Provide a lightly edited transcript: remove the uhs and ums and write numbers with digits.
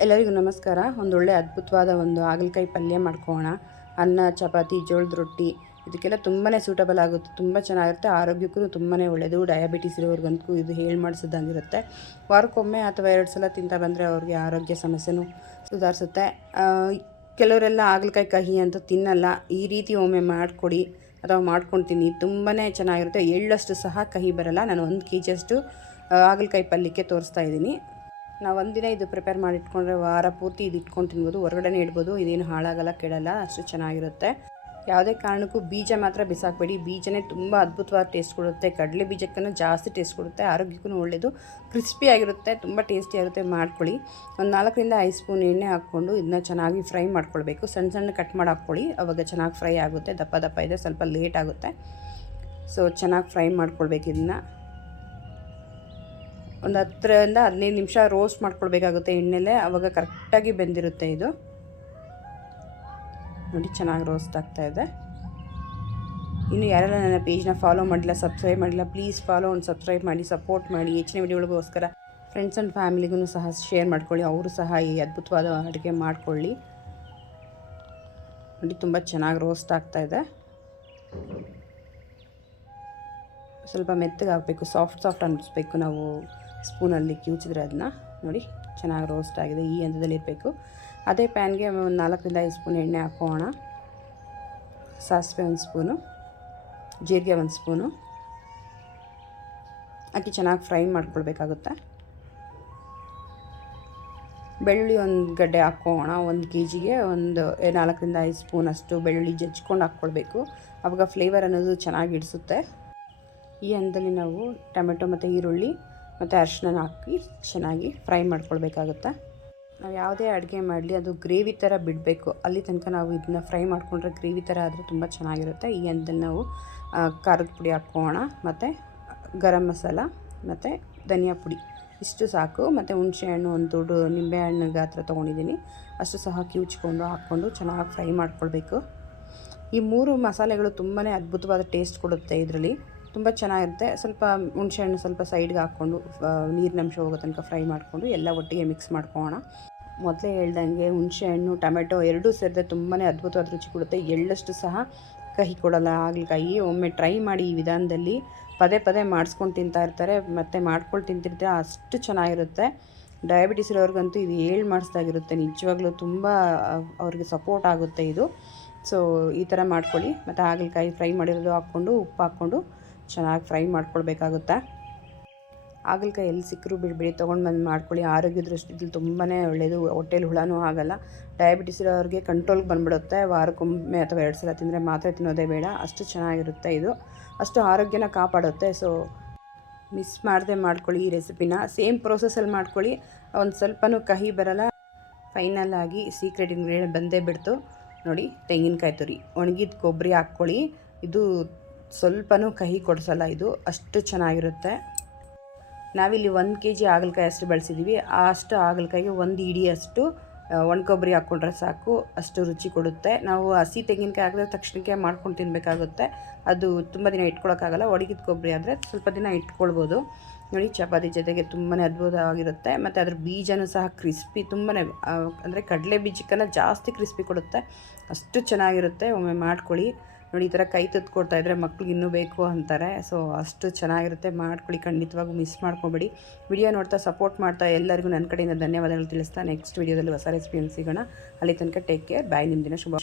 ಎಲ್ಲರಿಗೂ ನಮಸ್ಕಾರ. ಒಂದೊಳ್ಳೆ ಅದ್ಭುತವಾದ ಒಂದು ಹಾಗಲಕಾಯಿ ಪಲ್ಯ ಮಾಡ್ಕೊಳ್ಳೋಣ. ಅನ್ನ, ಚಪಾತಿ, ಜೋಳದ ರೊಟ್ಟಿ ಇದಕ್ಕೆಲ್ಲ ತುಂಬಾ ಸೂಟಬಲ್ ಆಗುತ್ತೆ. ತುಂಬ ಚೆನ್ನಾಗಿರುತ್ತೆ. ಆರೋಗ್ಯಕ್ಕೂ ತುಂಬಾ ಒಳ್ಳೆಯದು. ಡಯಾಬಿಟಿಸ್ ಇರೋರಿಗಂತೂ ಇದು ಹೇಳಿ ಮಾಡಿಸಿದಂಗಿರುತ್ತೆ. ವಾರಕ್ಕೊಮ್ಮೆ ಅಥವಾ 2 ಸಲ ತಿಂತಾ ಬಂದರೆ ಅವ್ರಿಗೆ ಆರೋಗ್ಯ ಸಮಸ್ಯೆನೂ ಸುಧಾರಿಸುತ್ತೆ. ಕೆಲವರೆಲ್ಲ ಹಾಗಲಕಾಯಿ ಕಹಿ ಅಂತ ತಿನ್ನಲ್ಲ. ಈ ರೀತಿ ಒಮ್ಮೆ ಮಾಡಿಕೊಡಿ ಅಥವಾ ಮಾಡ್ಕೊಂಡು ತಿನ್ನಿ. ತುಂಬಾ ಚೆನ್ನಾಗಿರುತ್ತೆ. ಎಳ್ಳಷ್ಟು ಸಹ ಕಹಿ ಬರಲ್ಲ. ನಾನು 1 kg ಹಾಗಲಕಾಯಿ ಪಲ್ಯಕ್ಕೆ ತೋರಿಸ್ತಾ ಇದ್ದೀನಿ. ನಾವು ಒಂದಿನ ಇದು ಪ್ರಿಪೇರ್ ಮಾಡಿ ಇಟ್ಕೊಂಡ್ರೆ ವಾರ ಪೂರ್ತಿ ಇದು ಇಟ್ಕೊಂಡು ತಿನ್ಬೋದು. ಹೊರಗಡೆನೇ ಇಡ್ಬೋದು. ಇದೇನು ಹಾಳಾಗಲ್ಲ, ಕೆಡಲ್ಲ, ಅಷ್ಟು ಚೆನ್ನಾಗಿರುತ್ತೆ. ಯಾವುದೇ ಕಾರಣಕ್ಕೂ ಬೀಜ ಮಾತ್ರ ಬಿಸಾಕಬೇಡಿ. ಬೀಜನೇ ತುಂಬ ಅದ್ಭುತವಾದ ಟೇಸ್ಟ್ ಕೊಡುತ್ತೆ. ಕಡಲೆ ಬೀಜಕ್ಕೂ ಜಾಸ್ತಿ ಟೇಸ್ಟ್ ಕೊಡುತ್ತೆ. ಆರೋಗ್ಯಕ್ಕೂ ಒಳ್ಳೆಯದು. ಕ್ರಿಸ್ಪಿಯಾಗಿರುತ್ತೆ, ತುಂಬ ಟೇಸ್ಟಿಯಾಗಿರುತ್ತೆ. ಮಾಡ್ಕೊಳ್ಳಿ. ಒಂದು 4-5 ಸ್ಪೂನ್ ಎಣ್ಣೆ ಹಾಕ್ಕೊಂಡು ಇದನ್ನ ಚೆನ್ನಾಗಿ ಫ್ರೈ ಮಾಡ್ಕೊಳ್ಬೇಕು. ಸಣ್ಣ ಸಣ್ಣ ಕಟ್ ಮಾಡಿ ಹಾಕ್ಕೊಳ್ಳಿ. ಆವಾಗ ಚೆನ್ನಾಗಿ ಫ್ರೈ ಆಗುತ್ತೆ. ದಪ್ಪ ದಪ್ಪ ಇದೆ, ಸ್ವಲ್ಪ ಲೇಟ್ ಆಗುತ್ತೆ. ಸೊ ಚೆನ್ನಾಗಿ ಫ್ರೈ ಮಾಡ್ಕೊಳ್ಬೇಕು. ಇದನ್ನು ಒಂದು 10-15 ನಿಮಿಷ ರೋಸ್ಟ್ ಮಾಡ್ಕೊಳ್ಬೇಕಾಗುತ್ತೆ ಎಣ್ಣೆಲೆ. ಆವಾಗ ಕರೆಕ್ಟಾಗಿ ಬೆಂದಿರುತ್ತೆ. ಇದು ನೋಡಿ ಚೆನ್ನಾಗಿ ರೋಸ್ಟ್ ಆಗ್ತಾ ಇದೆ. ಇನ್ನು ಯಾರೆಲ್ಲ ನನ್ನ ಪೇಜ್ನ ಫಾಲೋ ಮಾಡಿಲ್ಲ, ಸಬ್ಸ್ಕ್ರೈಬ್ ಮಾಡಿಲ್ಲ, ಪ್ಲೀಸ್ ಫಾಲೋ ಒಂದು ಸಬ್ಸ್ಕ್ರೈಬ್ ಮಾಡಿ, ಸಪೋರ್ಟ್ ಮಾಡಿ. ಹೆಚ್ಚಿನ ವಿಡಿಯೋಗಳಿಗೋಸ್ಕರ ಫ್ರೆಂಡ್ಸ್ ಆ್ಯಂಡ್ ಫ್ಯಾಮಿಲಿಗೂ ಸಹ ಶೇರ್ ಮಾಡ್ಕೊಳ್ಳಿ. ಅವರು ಸಹ ಈ ಅದ್ಭುತವಾದ ಅಡುಗೆ ಮಾಡ್ಕೊಳ್ಳಿ. ನೋಡಿ ತುಂಬ ಚೆನ್ನಾಗಿ ರೋಸ್ಟ್ ಆಗ್ತಾ ಇದೆ. ಸ್ವಲ್ಪ ಮೆತ್ತಗೆ ಆಗಬೇಕು, ಸಾಫ್ಟ್ ಅನ್ನಿಸ್ಬೇಕು. ನಾವು ಸ್ಪೂನಲ್ಲಿ ಕಿವುಚಿದ್ರೆ ಅದನ್ನ ನೋಡಿ ಚೆನ್ನಾಗಿ ರೋಸ್ಟ್ ಆಗಿದೆ. ಈ ಹಂತದಲ್ಲಿ ಇರಬೇಕು. ಅದೇ ಪ್ಯಾನ್ಗೆ ಒಂದು 4-5 ಸ್ಪೂನ್ ಎಣ್ಣೆ ಹಾಕೋಣ. ಸಾಸಿವೆ 1 ಸ್ಪೂನು, ಜೀರಿಗೆ 1 ಸ್ಪೂನು ಹಾಕಿ ಚೆನ್ನಾಗಿ ಫ್ರೈ ಮಾಡ್ಕೊಳ್ಬೇಕಾಗುತ್ತೆ. ಬೆಳ್ಳುಳ್ಳಿ 1 ಗಡ್ಡೆ ಹಾಕೋಣ. 1 kgಗೆ ಒಂದು 4-5 ಸ್ಪೂನಷ್ಟು ಬೆಳ್ಳುಳ್ಳಿ ಜಜ್ಕೊಂಡು ಹಾಕ್ಕೊಳ್ಬೇಕು. ಆವಾಗ ಫ್ಲೇವರ್ ಅನ್ನೋದು ಚೆನ್ನಾಗಿ ಇಡಿಸುತ್ತೆ. ಈ ಹಂತದಲ್ಲಿ ನಾವು ಟೊಮೆಟೊ ಮತ್ತು ಈರುಳ್ಳಿ ಮತ್ತು ಅರಿಶಿನ ಹಾಕಿ ಚೆನ್ನಾಗಿ ಫ್ರೈ ಮಾಡ್ಕೊಳ್ಬೇಕಾಗುತ್ತೆ. ನಾವು ಯಾವುದೇ ಅಡುಗೆ ಮಾಡಲಿ ಅದು ಗ್ರೇವಿ ಥರ ಬಿಡಬೇಕು. ಅಲ್ಲಿ ತನಕ ನಾವು ಇದನ್ನ ಫ್ರೈ ಮಾಡಿಕೊಂಡ್ರೆ ಗ್ರೇವಿ ಥರ ಆದರೆ ತುಂಬ ಚೆನ್ನಾಗಿರುತ್ತೆ. ಈ ಹಂತದಲ್ಲಿ ನಾವು ಖಾರದ ಪುಡಿ ಹಾಕ್ಕೋಣ, ಮತ್ತು ಗರಂ ಮಸಾಲ ಮತ್ತು ಧನಿಯಾ ಪುಡಿ ಇಷ್ಟು ಸಾಕು. ಮತ್ತು ಹುಣಸೆಹಣ್ಣು 1 ದೊಡ್ಡ ನಿಂಬೆಹಣ್ಣು ಗಾತ್ರ ತೊಗೊಂಡಿದ್ದೀನಿ. ಅಷ್ಟು ಸಹ ಕಿವುಚ್ಕೊಂಡು ಹಾಕ್ಕೊಂಡು ಚೆನ್ನಾಗಿ ಫ್ರೈ ಮಾಡ್ಕೊಳ್ಬೇಕು. ಈ 3 ಮಸಾಲೆಗಳು ತುಂಬಾ ಅದ್ಭುತವಾದ ಟೇಸ್ಟ್ ಕೊಡುತ್ತೆ. ಇದರಲ್ಲಿ ತುಂಬ ಚೆನ್ನಾಗಿರುತ್ತೆ. ಸ್ವಲ್ಪ ಹುಣಸೆಹಣ್ಣು ಸ್ವಲ್ಪ ಸೈಡ್ಗೆ ಹಾಕ್ಕೊಂಡು ನೀರಿನಂಶ ಹೋಗೋ ತನಕ ಫ್ರೈ ಮಾಡಿಕೊಂಡು ಎಲ್ಲ ಒಟ್ಟಿಗೆ ಮಿಕ್ಸ್ ಮಾಡ್ಕೊಳ್ಳೋಣ. ಮೊದಲೇ ಹೇಳ್ದಂಗೆ ಹುಣಸೆಹಣ್ಣು ಟೊಮೆಟೊ ಎರಡೂ ಸೇರಿದ್ರೆ ತುಂಬಾ ಅದ್ಭುತವಾದ ರುಚಿ ಕೊಡುತ್ತೆ. ಎಳ್ಳಷ್ಟು ಸಹ ಕಹಿ ಕೊಡಲ್ಲ ಹಾಗಲಕಾಯಿ. ಒಮ್ಮೆ ಟ್ರೈ ಮಾಡಿ ಈ ವಿಧಾನದಲ್ಲಿ. ಪದೇ ಮಾಡಿಸ್ಕೊಂಡು ತಿಂತಾ ಇರ್ತಾರೆ, ಮತ್ತು ಮಾಡ್ಕೊಂಡು ತಿಂತಿರ್ತಾರೆ. ಅಷ್ಟು ಚೆನ್ನಾಗಿರುತ್ತೆ. ಡಯಾಬಿಟಿಸ್ ಇರೋರಿಗಂತೂ ಇದು ಹೇಳಿ ಮಾಡಿಸ್ದಾಗಿರುತ್ತೆ. ನಿಜವಾಗ್ಲೂ ತುಂಬ ಅವ್ರಿಗೆ ಸಪೋರ್ಟ್ ಆಗುತ್ತೆ ಇದು. ಸೊ ಈ ಥರ ಮಾಡ್ಕೊಳ್ಳಿ. ಮತ್ತು ಹಾಗಲಕಾಯಿ ಫ್ರೈ ಮಾಡಿರೋದು ಹಾಕ್ಕೊಂಡು ಉಪ್ಪು ಹಾಕ್ಕೊಂಡು ಚೆನ್ನಾಗಿ ಫ್ರೈ ಮಾಡ್ಕೊಳ್ಬೇಕಾಗುತ್ತೆ. ಹಾಗಲಕಾಯಿ ಎಲ್ಲಿ ಸಿಕ್ಕರೂ ಬಿಡಬೇಡಿ, ತೊಗೊಂಡು ಬಂದು ಮಾಡ್ಕೊಳ್ಳಿ. ಆರೋಗ್ಯ ದೃಷ್ಟಿಯಲ್ಲಿ ತುಂಬಾ ಒಳ್ಳೆಯದು. ಹೊಟ್ಟೆಲಿ ಹುಳನೂ ಆಗಲ್ಲ. ಡಯಾಬಿಟಿಸ್ ಇರೋರಿಗೆ ಕಂಟ್ರೋಲ್ಗೆ ಬಂದುಬಿಡುತ್ತೆ. ವಾರಕ್ಕೊಮ್ಮೆ ಅಥವಾ 2 ಸಲ ತಿಂದರೆ ಮಾತ್ರೆ ತಿನ್ನೋದೇ ಬೇಡ. ಅಷ್ಟು ಚೆನ್ನಾಗಿರುತ್ತೆ ಇದು. ಅಷ್ಟು ಆರೋಗ್ಯನ ಕಾಪಾಡುತ್ತೆ. ಸೊ ಮಿಸ್ ಮಾಡದೆ ಮಾಡ್ಕೊಳ್ಳಿ ಈ ರೆಸಿಪಿನ. ಸೇಮ್ ಪ್ರೋಸೆಸ್ಸಲ್ಲಿ ಮಾಡ್ಕೊಳ್ಳಿ. ಒಂದು ಸ್ವಲ್ಪನೂ ಕಹಿ ಬರಲ್ಲ. ಫೈನಲ್ ಆಗಿ ಸೀಕ್ರೆಟ್ ಇಂಗ್ರೀಡಿಯೆಂಟ್ ಬಂದೇ ಬಿಡ್ತು ನೋಡಿ, ತೆಂಗಿನಕಾಯಿ ತುರಿ, ಒಣಗಿದ ಕೊಬ್ಬರಿ ಹಾಕ್ಕೊಳ್ಳಿ. ಇದು ಸ್ವಲ್ಪನೂ ಕಹಿ ಕೊಡಿಸಲ್ಲ. ಇದು ಅಷ್ಟು ಚೆನ್ನಾಗಿರುತ್ತೆ. ನಾವಿಲ್ಲಿ 1 kg ಹಾಗಲಕಾಯಿ ಅಷ್ಟು ಬಳಸಿದ್ದೀವಿ. ಅಷ್ಟು ಹಾಗಲಕಾಯಿಗೆ 1 ಇಡಿಯಷ್ಟು ಒಣ ಕೊಬ್ಬರಿ ಹಾಕ್ಕೊಂಡ್ರೆ ಸಾಕು. ಅಷ್ಟು ರುಚಿ ಕೊಡುತ್ತೆ. ನಾವು ಹಸಿ ತೆಂಗಿನಕಾಯಿ ಹಾಕಿದ್ರೆ ತಕ್ಷಣಕ್ಕೆ ಮಾಡ್ಕೊಂಡು ತಿನ್ನಬೇಕಾಗುತ್ತೆ. ಅದು ತುಂಬ ದಿನ ಇಟ್ಕೊಳ್ಳೋಕ್ಕಾಗಲ್ಲ. ಒಣಗಿದ ಕೊಬ್ಬರಿ ಆದರೆ ಸ್ವಲ್ಪ ದಿನ ಇಟ್ಕೊಳ್ಬೋದು. ನೋಡಿ ಚಪಾತಿ ಜೊತೆಗೆ ತುಂಬಾ ಅದ್ಭುತವಾಗಿರುತ್ತೆ. ಮತ್ತು ಅದ್ರ ಬೀಜನೂ ಸಹ ಕ್ರಿಸ್ಪಿ, ತುಂಬಾ ಅಂದರೆ ಕಡಲೆ ಬೀಜಕ್ಕನ್ನು ಜಾಸ್ತಿ ಕ್ರಿಸ್ಪಿ ಕೊಡುತ್ತೆ. ಅಷ್ಟು ಚೆನ್ನಾಗಿರುತ್ತೆ. ಒಮ್ಮೆ ಮಾಡ್ಕೊಳ್ಳಿ. ನೋಡಿ ಈ ಥರ ಕೈ ತುತ್ಕೊಡ್ತಾ ಇದ್ದರೆ ಮಕ್ಳಿಗೆ ಇನ್ನೂ ಬೇಕು ಅಂತಾರೆ. ಸೊ ಅಷ್ಟು ಚೆನ್ನಾಗಿರುತ್ತೆ. ಮಾಡ್ಕೊಳ್ಳಿ, ಖಂಡಿತವಾಗೂ ಮಿಸ್ ಮಾಡ್ಕೊಬೇಡಿ. ವಿಡಿಯೋ ನೋಡ್ತಾ ಸಪೋರ್ಟ್ ಮಾಡ್ತಾ ಎಲ್ಲರಿಗೂ ನನ್ನ ಕಡೆಯಿಂದ ಧನ್ಯವಾದಗಳು ತಿಳಿಸ್ತಾ ನೆಕ್ಸ್ಟ್ ವಿಡಿಯೋದಲ್ಲಿ ಹೊಸ ರೆಸಿಪಿಯನ್ನು ಸಿಗೋಣ. ಅಲ್ಲಿ ತನಕ ಟೇಕ್ ಕೇರ್. ಬಾಯ್. ನಿಮ್ಮ ದಿನ ಶುಭ.